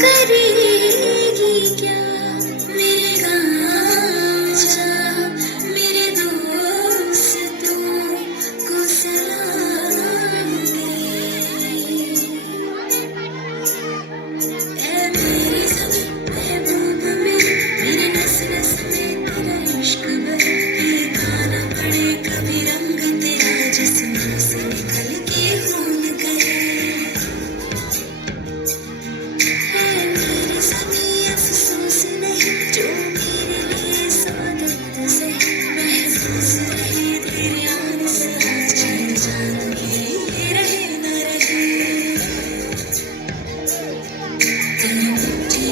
करेगी क्या मेरे गाँव जा मेरे दोस्तों को सलाम दे ऐ मेरी ज़मीं महबूब में मेरे नस नस में तेरा इश्क बहे ये गाना पड़े कभी रंग तेरा जिस्म से निकल के खून करे मेरे सभी अफसोस नहीं जो मेरे लिए सादत से महफूज रहे तेरे आने से आज ये जान मेरी रहे न रहे तेरी मुट्ठी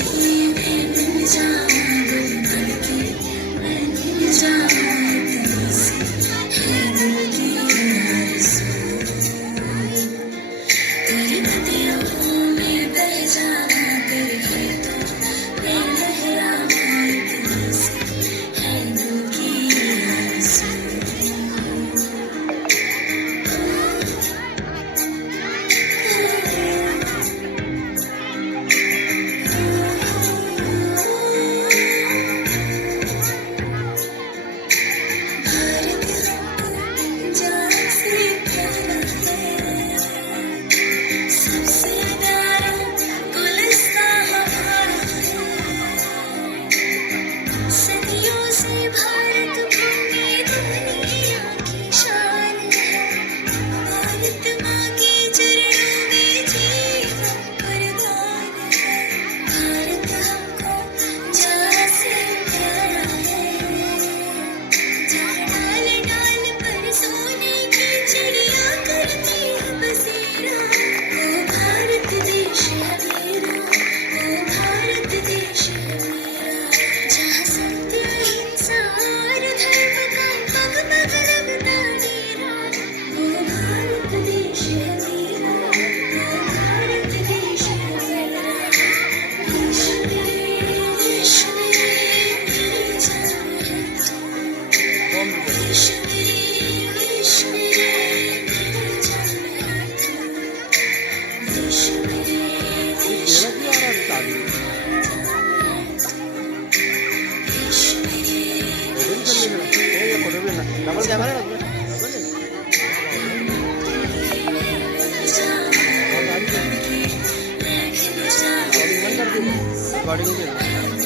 में मिल जाऊं गुम बन के मैं मिल जाऊं इतनी सी है दिल की आरज़ू तेरी नदियों में बह जाना तेरे खेतों में लहराना इतनी सी है दिल की आरज़ू भारत हमको जान से प्यारा है सबसे प्यारा गुलिस्तां हमारा है सदियों से भारत भूमि दुनिया की शान है भारत माँ के चरणों में जीवन कुर्बान है भारत हमको जान से प्यारा है जहाँ डाल डाल पर सोने की चिड़िया करती है बसेरा ओ भारत देश है मेरा ओ भारत देश है मेरा जहाँ सत्य अहिंसा और धर्म का पग पग लगता डेरा ओ भारत देश है मेरा ओ भारत देश है मेरा देश मेरे मेरी जान है तू देश मेरे मेरी जान है तू देश मेरे देश डबल कैमरा जान रिकॉर्डिंग